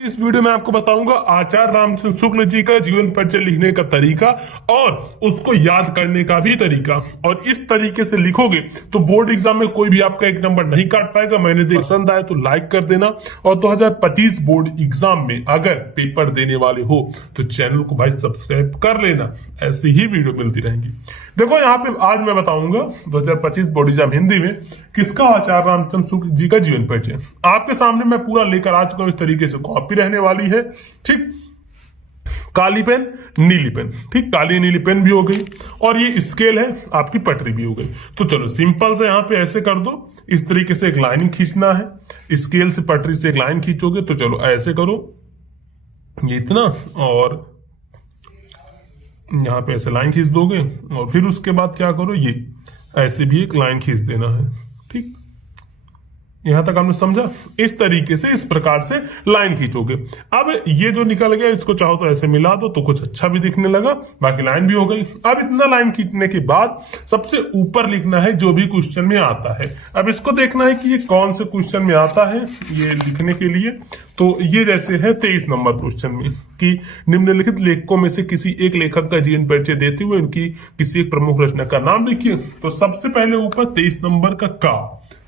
इस वीडियो में आपको बताऊंगा आचार्य रामचंद्र शुक्ल जी का जीवन परिचय लिखने का तरीका और उसको याद करने का भी तरीका। और इस तरीके से लिखोगे तो बोर्ड एग्जाम में कोई भी आपका एक नंबर नहीं काट पाएगा। मैंने पसंद आए तो लाइक कर देना। और 2025 बोर्ड एग्जाम में अगर पेपर देने वाले हो तो चैनल को भाई सब्सक्राइब कर लेना, ऐसी ही वीडियो मिलती रहेंगी। देखो यहाँ पे आज मैं बताऊंगा 2025 बोर्ड एग्जाम हिंदी में किसका आचार्य रामचंद्र शुक्ल जी का जीवन परिचय। आपके सामने मैं पूरा लेकर आ चुका हूं, इस तरीके से कॉपी रहने वाली है। ठीक, काली पेन नीली पेन, ठीक, काली नीली पेन भी हो गई और ये स्केल है, आपकी पटरी भी हो गई। तो चलो सिंपल से यहाँ पे ऐसे कर दो, इस तरीके से एक लाइन खींचना है। स्केल से पटरी से एक लाइन खींचोगे तो चलो ऐसे करो, ये इतना, और यहाँ पे ऐसे लाइन खींच दोगे और फिर उसके बाद क्या करो, ये ऐसे भी एक लाइन खींच देना है। ठीक, यहां तक आपने समझा। इस तरीके से इस प्रकार से लाइन खींचोगे। अब ये जो निकल गया इसको चाहो तो ऐसे मिला दो तो कुछ अच्छा भी दिखने लगा, बाकी लाइन भी हो गई। अब इतना लाइन खींचने के बाद सबसे ऊपर लिखना है जो भी क्वेश्चन में आता है। अब इसको देखना है कि ये कौन से क्वेश्चन में आता है ये लिखने के लिए। तो ये जैसे है 23 नंबर क्वेश्चन में कि निम्नलिखित लेखकों में से किसी एक लेखक का जीवन परिचय देते हुए उनकी किसी एक प्रमुख रचना का नाम लिखिए। तो सबसे पहले ऊपर 23 नंबर का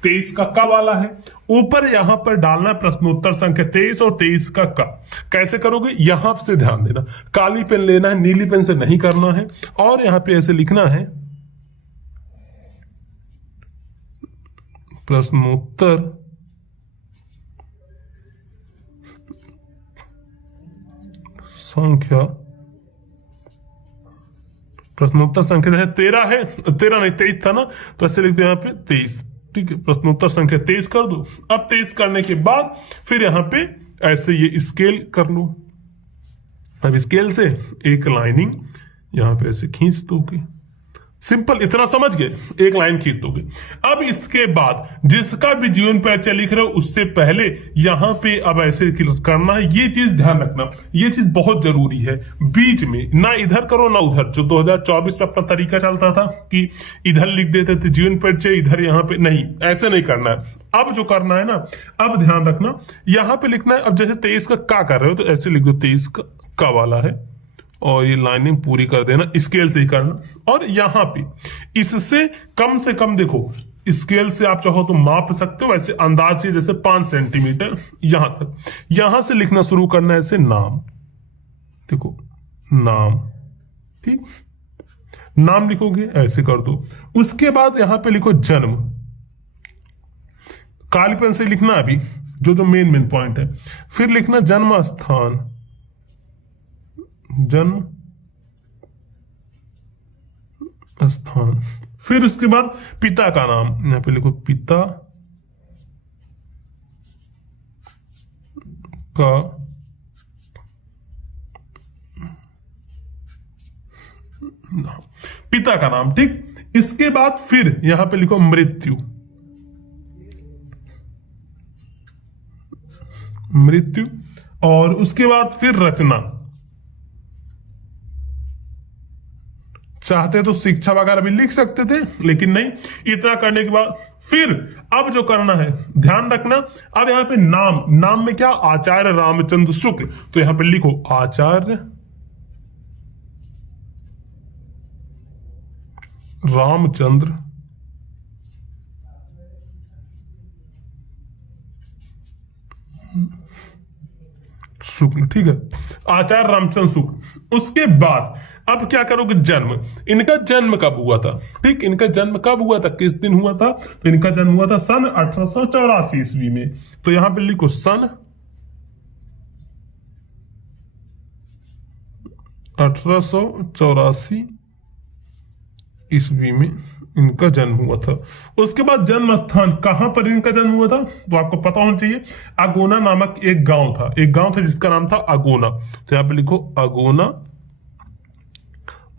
23 का क वाला है, ऊपर यहां पर डालना प्रश्नोत्तर संख्या 23 और 23 का क। कैसे करोगे, यहां से ध्यान देना, काली पेन लेना है, नीली पेन से नहीं करना है। और यहां पे ऐसे लिखना है प्रश्नोत्तर संख्या, प्रश्नोत्तर संख्या जैसे 13 है, 13 नहीं 23 था ना, तो ऐसे लिख दो यहाँ पे 23। ठीक है, प्रश्नोत्तर संख्या 23 कर दो। अब 23 करने के बाद फिर यहाँ पे ऐसे ये स्केल कर लो। अब स्केल से एक लाइनिंग यहाँ पे ऐसे खींच दोगे। सिंपल, इतना समझ गए, एक लाइन खींच दोगे। अब इसके बाद जिसका भी जीवन परिचय लिख रहे हो उससे पहले यहाँ पे अब ऐसे करना है। ये चीज ध्यान रखना, ये चीज बहुत जरूरी है। बीच में ना इधर करो ना उधर, जो 2024 में अपना तरीका चलता था कि इधर लिख देते थे जीवन परिचय, इधर यहाँ पे नहीं, ऐसे नहीं करना है। अब जो करना है ना, अब ध्यान रखना, यहाँ पे लिखना है। अब जैसे 23 का कर रहे हो तो ऐसे लिख दो 23 का वाला है और ये लाइनिंग पूरी कर देना, स्केल से ही करना। और यहां पे इससे कम से कम देखो, स्केल से आप चाहो तो माप सकते हो, वैसे अंदाज से जैसे 5 सेंटीमीटर यहां तक, यहां से लिखना शुरू करना है ऐसे नाम। देखो नाम, ठीक, नाम लिखोगे ऐसे कर दो। उसके बाद यहां पे लिखो जन्म, काली पेन से लिखना अभी जो मेन पॉइंट है। फिर लिखना जन्म स्थान, जन्म स्थान। फिर उसके बाद पिता का नाम, यहां पे लिखो पिता का नाम, पिता का नाम। ठीक, इसके बाद फिर यहां पे लिखो मृत्यु, मृत्यु। और उसके बाद फिर रचना, चाहते तो शिक्षा वगैरह भी लिख सकते थे लेकिन नहीं। इतना करने के बाद फिर अब जो करना है ध्यान रखना, अब यहां पे नाम, नाम में क्या, आचार्य रामचंद्र शुक्ल, तो यहां पे लिखो आचार्य रामचंद्र शुक्ल। ठीक है, आचार्य रामचंद्र शुक्ल। उसके बाद अब क्या करोगे, जन्म, इनका जन्म कब हुआ था। ठीक, इनका जन्म कब हुआ था, किस दिन हुआ था, तो इनका जन्म हुआ था सन 1884 ईस्वी में। तो यहां पे लिखो सन 1884 ईस्वी में इनका जन्म हुआ था। उसके बाद जन्म स्थान, कहां पर इनका जन्म हुआ था, तो आपको पता होना चाहिए। अगोना नामक एक गांव था, एक गांव था जिसका नाम था अगोना, तो यहां पे लिखो अगोना।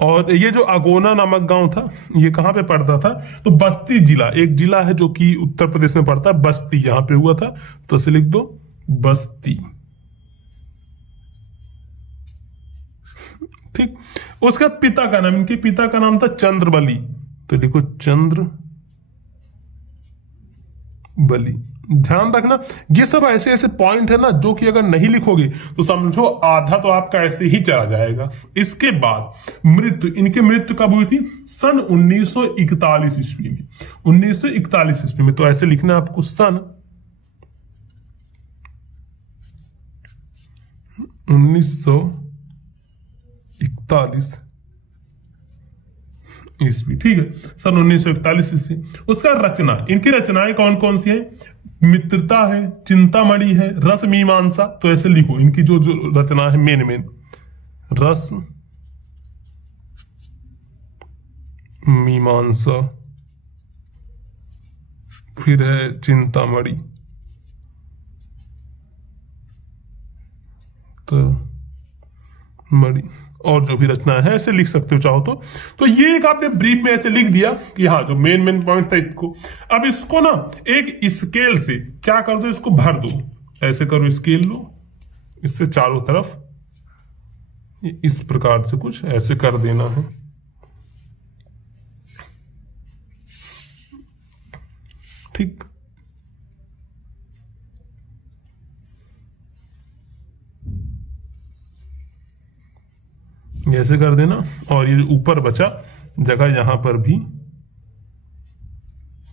और ये जो अगोना नामक गांव था ये कहां पे पड़ता था, तो बस्ती जिला, एक जिला है जो कि उत्तर प्रदेश में पड़ता है, बस्ती, यहां पे हुआ था। तो इसे लिख दो बस्ती। ठीक, उसका पिता का नाम, इनके पिता का नाम था चंद्रबली, तो लिखो चंद्र बली। ध्यान रखना, ये सब ऐसे ऐसे पॉइंट है ना जो कि अगर नहीं लिखोगे तो समझो आधा तो आपका ऐसे ही चला जाएगा। इसके बाद मृत्यु, इनकी मृत्यु कब हुई थी? सन 1941 ईस्वी में। 1941 ईस्वी में, तो ऐसे लिखना है आपको सन 1941 ईस्वी, ठीक है, सन 1941 ईस्वी। उसका रचना, इनकी रचनाएं कौन कौन सी हैं? मित्रता है, चिंतामणि है, रस मीमांसा। तो ऐसे लिखो इनकी जो जो रचना है मेन रस मीमांसा, फिर है चिंतामणि, तो मणि, और जो भी रचना है ऐसे लिख सकते हो चाहो तो ये एक आपने ब्रीफ में ऐसे लिख दिया कि हाँ जो मेन पॉइंट था इसको। अब इसको ना एक स्केल से क्या कर दो, इसको भर दो, ऐसे करो, स्केल लो, इससे चारों तरफ इस प्रकार से कुछ ऐसे कर देना है, ठीक। ऐसे कर देना, और ये ऊपर बचा जगह यहां पर भी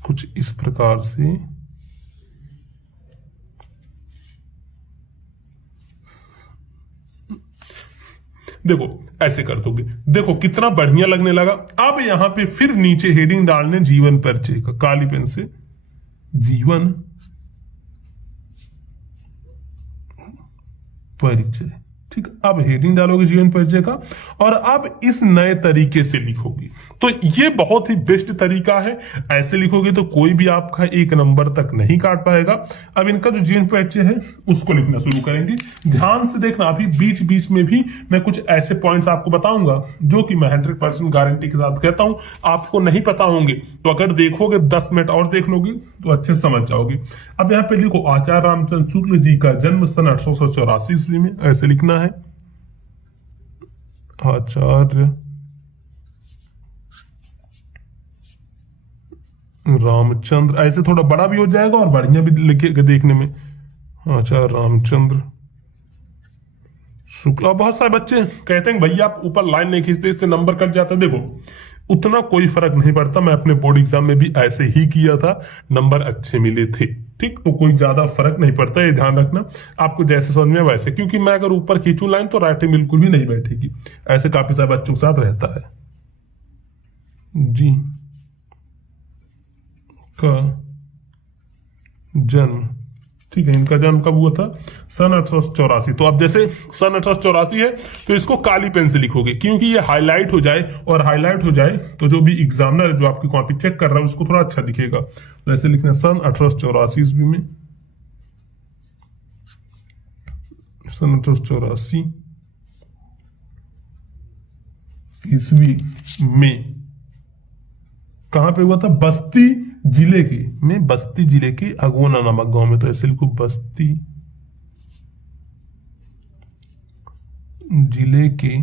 कुछ इस प्रकार से देखो, ऐसे कर दोगे, देखो कितना बढ़िया लगने लगा। अब यहां पे फिर नीचे हेडिंग डालने जीवन परिचय का, काली पेन से जीवन परिचय, ठीक। अब हेडिंग डालोगे जीवन परिचय का, और अब इस नए तरीके से लिखोगे। तो ये बहुत ही बेस्ट तरीका है, ऐसे लिखोगे तो कोई भी आपका 1 नंबर तक नहीं काट पाएगा। अब इनका जो जीवन परिचय है उसको लिखना शुरू करेंगे। ध्यान से देखना, अभी बीच बीच में भी मैं कुछ ऐसे पॉइंट्स आपको बताऊंगा जो कि मैं 100% गारंटी के साथ कहता हूं, आपको नहीं पता होंगे तो अगर देखोगे 10 मिनट और देख लोगे तो अच्छे समझ जाओगे। अब यहाँ पे लिखो आचार्य रामचंद्र शुक्ल जी का जन्म सन 1884 ईस्वी में, ऐसे लिखना है आचार्य रामचंद्र, ऐसे थोड़ा बड़ा भी हो जाएगा और बढ़िया भी लिखे देखने में, आचार्य रामचंद्र शुक्ला। बहुत सारे बच्चे कहते हैं भैया आप ऊपर लाइन नहीं खींचते, इससे नंबर कट जाता है। देखो उतना कोई फर्क नहीं पड़ता, मैं अपने बोर्ड एग्जाम में भी ऐसे ही किया था, नंबर अच्छे मिले थे, ठीक। तो कोई ज्यादा फर्क नहीं पड़ता, ये ध्यान रखना, आपको जैसे समझ में वैसे, क्योंकि मैं अगर ऊपर खींचूं लाइन तो राइटिंग बिल्कुल भी नहीं बैठेगी। ऐसे काफी सारे बच्चों के साथ रहता है। जी का जन्म, ठीक है, इनका जन्म कब हुआ था? सन 1884। तो अब जैसे सन 1884 है तो इसको काली पेन से लिखोगे, क्योंकि ये हाईलाइट हो जाए, और हाईलाइट हो जाए तो जो भी एग्जामिनर जो आपकी कॉपी चेक कर रहा है उसको थोड़ा अच्छा दिखेगा। तो ऐसे लिखना सन 1884 ईस्वी में, सन 1884 ईस्वी में कहां पे हुआ था? बस्ती जिले के में, बस्ती जिले के अगोना नामक गांव में। तो ऐसे लिखो बस्ती जिले के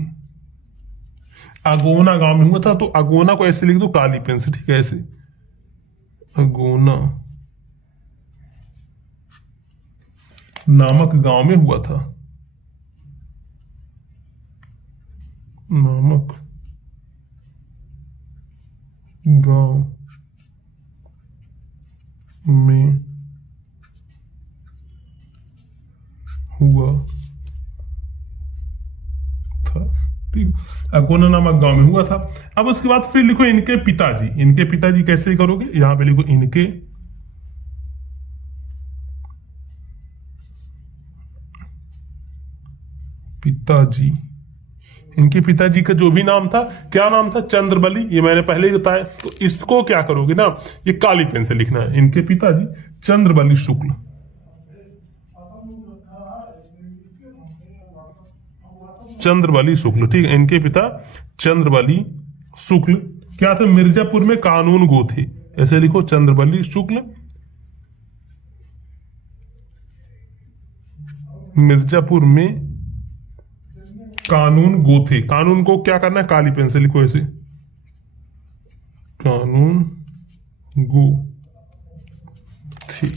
अगोना गांव में हुआ था। तो अगोना को ऐसे लिख दो काली पेन से, ठीक है, ऐसे अगोना नामक गांव में हुआ था, नामक गांव में हुआ था, ठीक। अगोना नामक गांव में हुआ था। अब उसके बाद फिर लिखो इनके पिताजी। इनके पिताजी कैसे करोगे? यहां पे लिखो इनके पिताजी। इनके पिताजी का जो भी नाम था, क्या नाम था? चंद्रबली, ये मैंने पहले ही बताया। तो इसको क्या करोगे ना, ये काली पेन से लिखना है, इनके पिताजी चंद्रबली शुक्ल। चंद्रबली शुक्ल, ठीक है, इनके पिता चंद्रबली शुक्ल क्या थे? मिर्जापुर में कानून गो थे। ऐसे लिखो चंद्रबली शुक्ल मिर्जापुर में कानून गो थे। कानून को क्या करना है? काली पेन से लिखो ऐसे, कानून गो थे।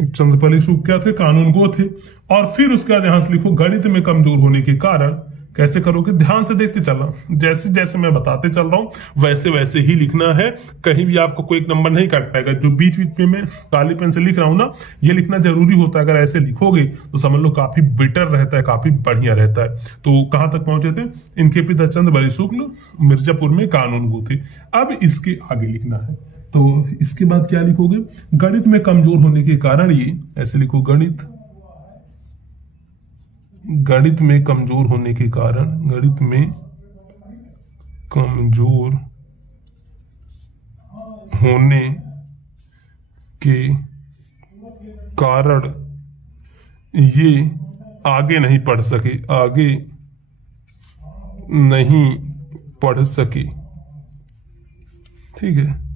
चंद्रपली शुक्ल क्या थे, कानून गो थे। और फिर उसके बाद यहां से लिखो गणित में कमजोर होने के कारण। कैसे करोगे, ध्यान से देखते चलना, जैसे जैसे मैं बताते चल रहा हूं वैसे वैसे ही लिखना है। कहीं भी आपको कोई एक नंबर नहीं काट पाएगा। जो बीच बीच में मैं काली पेन से लिख रहा हूं ना, ये लिखना जरूरी होता है। अगर ऐसे लिखोगे तो समझ लो काफी बेटर रहता है, काफी बढ़िया रहता है। तो कहां तक पहुंचे थे, इनके पिता चंद्रपली शुक्ल मिर्जापुर में कानून गो थे। अब इसके आगे लिखना है, तो इसके बाद क्या लिखोगे, गणित में कमजोर होने के कारण ये, ऐसे लिखो गणित में कमजोर होने के कारण, गणित में कमजोर होने के कारण ये आगे नहीं पढ़ सके, आगे नहीं पढ़ सके। ठीक है,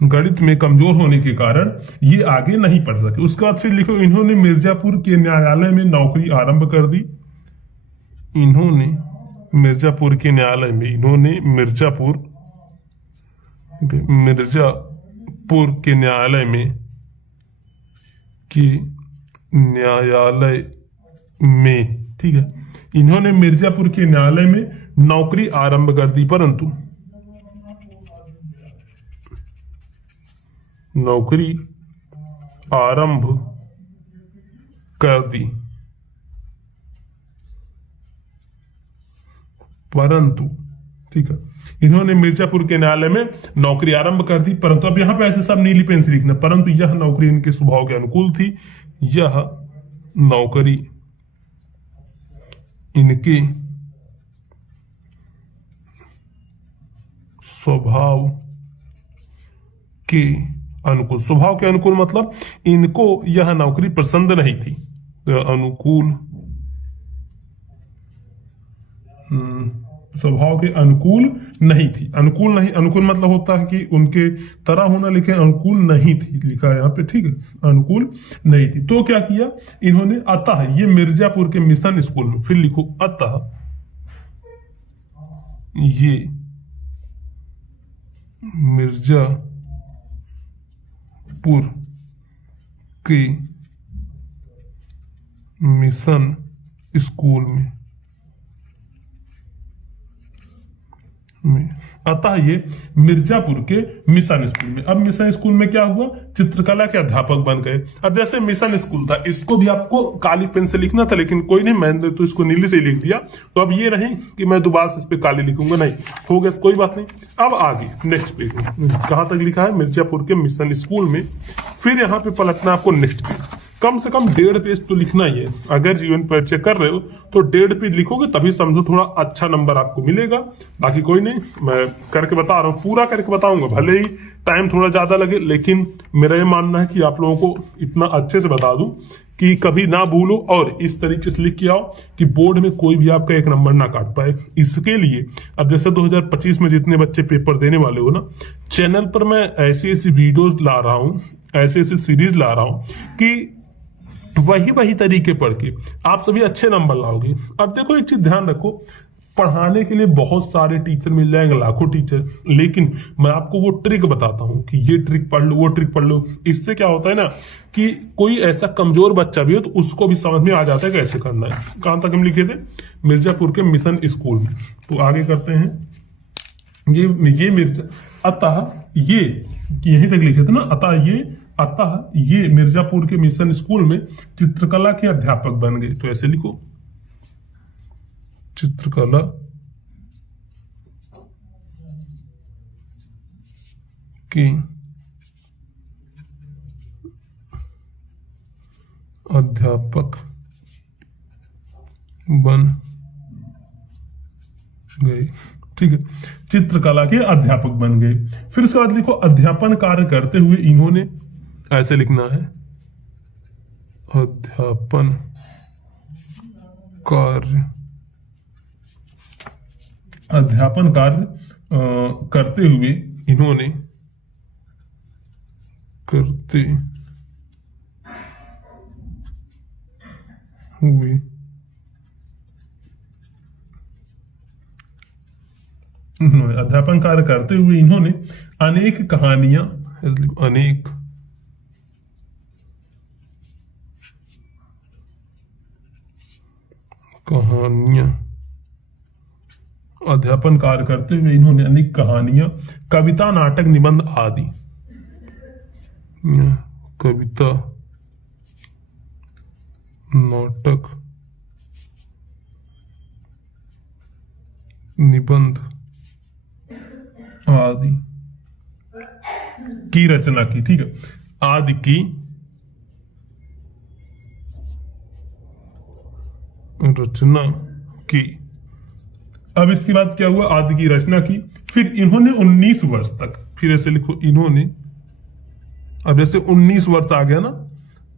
गणित में कमजोर होने के कारण ये आगे नहीं पढ़ सके। उसके बाद फिर लिखो, इन्होंने मिर्जापुर के न्यायालय में नौकरी आरंभ कर दी। इन्होंने मिर्जापुर के न्यायालय में, इन्होंने मिर्जापुर के न्यायालय में, ठीक है, इन्होंने मिर्जापुर के न्यायालय में नौकरी आरंभ कर दी, परंतु नौकरी आरंभ कर दी, परंतु, ठीक है, इन्होंने मिर्जापुर के न्यायालय में नौकरी आरंभ कर दी, परंतु अब यहां पे ऐसे सब नीली पेन से लिखना, परंतु यह नौकरी इनके स्वभाव के अनुकूल थी। यह नौकरी इनके स्वभाव के अनुकूल, स्वभाव के अनुकूल मतलब इनको यह नौकरी पसंद नहीं थी। तो अनुकूल, स्वभाव के अनुकूल नहीं थी। अनुकूल नहीं, अनुकूल मतलब होता है कि उनके तरह होना, लेकिन अनुकूल नहीं थी लिखा है यहाँ पे, ठीक है, अनुकूल नहीं थी। तो क्या किया इन्होंने, अतः ये मिर्जापुर के मिशन स्कूल में, फिर लिखो अतः ये मिर्जापुर के मिशन स्कूल में, अतः ये मिर्जापुर के मिशन स्कूल में। अब मिशन स्कूल में क्या हुआ, चित्रकला के अध्यापक बन गए। अब जैसे मिशन स्कूल था, इसको भी आपको काली पेन से लिखना था, लेकिन कोई नहीं, मैंने तो इसको नीली से ही लिख दिया। तो अब ये नहीं कि मैं दोबारा से इस पे काली लिखूंगा, नहीं, हो गया, कोई बात नहीं। अब आगे नेक्स्ट पेज में कहां तक लिखा है, मिर्जापुर के मिशन स्कूल में। फिर यहाँ पे पलटना आपको नेक्स्ट पेज, कम से कम 1.5 पेज तो लिखना ही है। अगर जीवन परिचय कर रहे हो तो 1.5 पेज लिखोगे, तभी समझो थोड़ा अच्छा नंबर आपको मिलेगा। बाकी कोई नहीं, मैं करके बता रहा हूँ, पूरा करके बताऊंगा, भले ही टाइम थोड़ा ज्यादा लगे, लेकिन मेरा ये मानना है कि आप लोगों को इतना अच्छे से बता दूं कि कभी ना भूलो और इस तरीके से लिख के आओ कि बोर्ड में कोई भी आपका एक नंबर ना काट पाए। इसके लिए अब जैसे 2025 में जितने बच्चे पेपर देने वाले हो ना, चैनल पर मैं ऐसी ऐसी वीडियोज ला रहा हूँ, ऐसी ऐसी सीरीज ला रहा हूँ कि वही तरीके पढ़ के आप सभी अच्छे नंबर लाओगे। अब देखो एक चीज ध्यान रखो, पढ़ाने के लिए बहुत सारे टीचर मिल जाएंगे, लाखों टीचर, लेकिन मैं आपको वो ट्रिक बताता हूं कि ये ट्रिक पढ़ लो, वो ट्रिक पढ़ लो। इससे क्या होता है ना कि कोई ऐसा कमजोर बच्चा भी हो तो उसको भी समझ में आ जाता है कैसे करना है। कहां तक हम लिखे थे, मिर्जापुर के मिशन स्कूल में। तो आगे करते हैं, ये मिर्जा, अतः ये यहीं तक लिखे थे ना, अतः ये मिर्जापुर के मिशन स्कूल में चित्रकला के अध्यापक बन गए। तो ऐसे लिखो, चित्रकला के अध्यापक बन गए, ठीक है, चित्रकला के अध्यापक बन गए। फिर उसके बाद लिखो, अध्यापन कार्य करते हुए इन्होंने, ऐसे लिखना है, अध्यापन कार्य करते हुए इन्होंने, अध्यापन कार्य करते हुए इन्होंने अनेक कहानियां, अनेक कहानियां, अध्यापन कार्य करते हुए इन्होंने अनेक कहानियां, कविता, नाटक, निबंध आदि, कविता, नाटक, निबंध आदि की रचना की। ठीक है, आदि की रचना की। अब इसके बाद क्या हुआ, आदि की रचना की। फिर इन्होंने 19 वर्ष तक, फिर ऐसे लिखो इन्होंने, अब जैसे 19 वर्ष आ गया ना,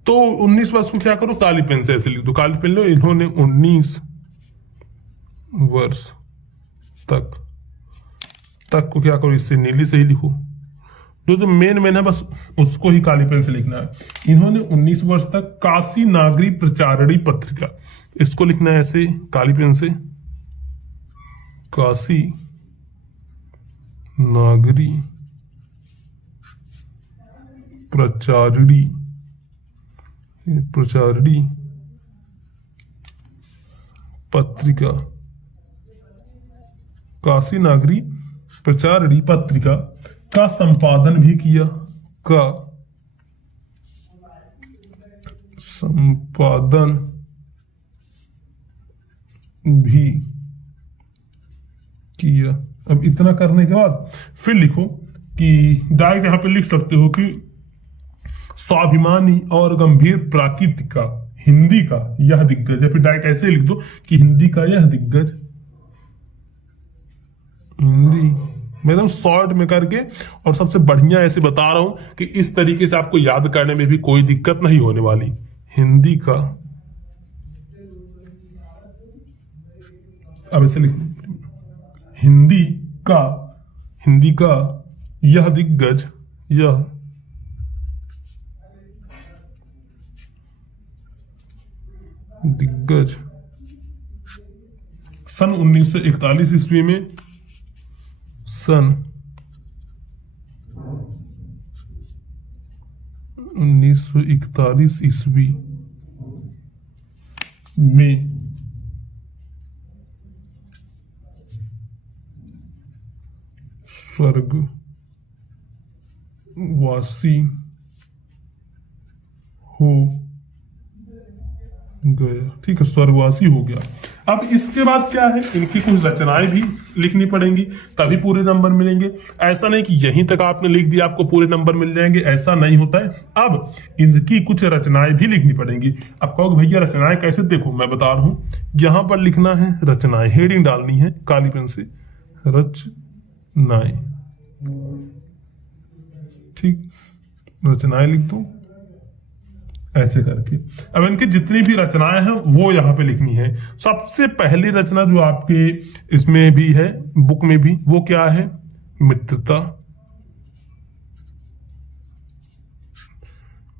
तो 19 वर्ष को क्या करो, काली पेन से ऐसे लिख दो, काली पेन लो, इन्होंने 19 वर्ष तक को क्या करो, इससे नीली से ही लिखो, जो मेन है बस उसको ही काली पेन से लिखना है। इन्होंने 19 वर्ष तक काशी नागरी प्रचारणी पत्रिका, इसको लिखना है ऐसे काली पेन से, काशी नागरी प्रचारणी पत्रिका, काशी नागरी प्रचारणी पत्रिका का संपादन भी किया, अब इतना करने के बाद फिर लिखो कि डायरेक्ट यहां पे लिख सकते हो कि स्वाभिमानी और गंभीर प्रकृति का हिंदी का यह दिग्गज, या फिर डायरेक्ट ऐसे लिख दो कि हिंदी का यह दिग्गज, हिंदी मैं एकदम शॉर्ट में करके और सबसे बढ़िया ऐसे बता रहा हूं कि इस तरीके से आपको याद करने में भी कोई दिक्कत नहीं होने वाली। हिंदी का, अब ऐसे लिख, हिंदी का यह दिग्गज, यह दिग्गज सन 1941 ईस्वी में, सन 1941 ईस्वी में स्वर्गवासी हो गया। ठीक है, स्वर्गवासी हो गया। अब इसके बाद क्या है, इनकी कुछ रचनाएं भी लिखनी पड़ेंगी, तभी पूरे नंबर मिलेंगे। ऐसा नहीं कि यहीं तक आपने लिख दिया आपको पूरे नंबर मिल जाएंगे, ऐसा नहीं होता है। अब इनकी कुछ रचनाएं भी लिखनी पड़ेंगी। अब कहोगे भैया रचनाएं कैसे, देखो मैं बता रहा हूं, यहां पर लिखना है रचनाएं, हेडिंग डालनी है काली पेन से, रचनाएं। ठीक, रचनाएं लिख दो ऐसे करके। अब इनकी जितनी भी रचनाएं हैं वो यहां पे लिखनी है। सबसे पहली रचना जो आपके इसमें भी है, बुक में भी, वो क्या है, मित्रता।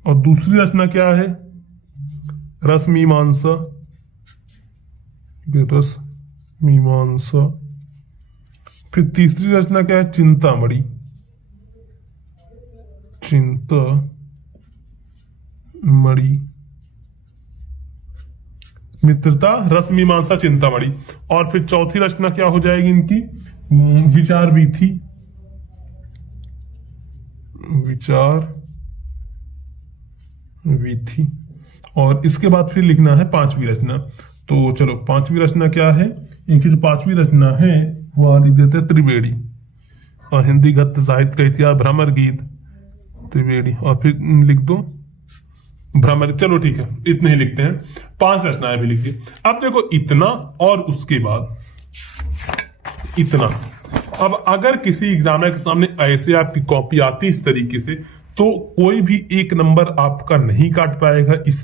और दूसरी रचना क्या है, रसमीमांसा, रसमीमांसा। फिर तीसरी रचना क्या है, चिंतामणि, चिंतामणि। मित्रता, रसमीमांसा, चिंतामणि। और फिर चौथी रचना क्या हो जाएगी इनकी, विचार वीथी, विचार वीथी। और इसके बाद फिर लिखना है पांचवी रचना। तो चलो पांचवी रचना क्या है, इनकी जो पांचवी रचना है वो लिख देते हैं त्रिवेणी, और हिंदी गद्य साहित्य का इतिहास, भ्रमर गीत, त्रिवेणी। और फिर लिख दो भ्रमर। चलो ठीक है, इतने ही लिखते हैं, 5 रचनाएं भी लिख दी। अब देखो इतना और उसके बाद इतना। अब अगर किसी एग्जामिनर के सामने ऐसे आपकी कॉपी आती इस तरीके से, तो कोई भी एक नंबर आपका नहीं काट पाएगा। इस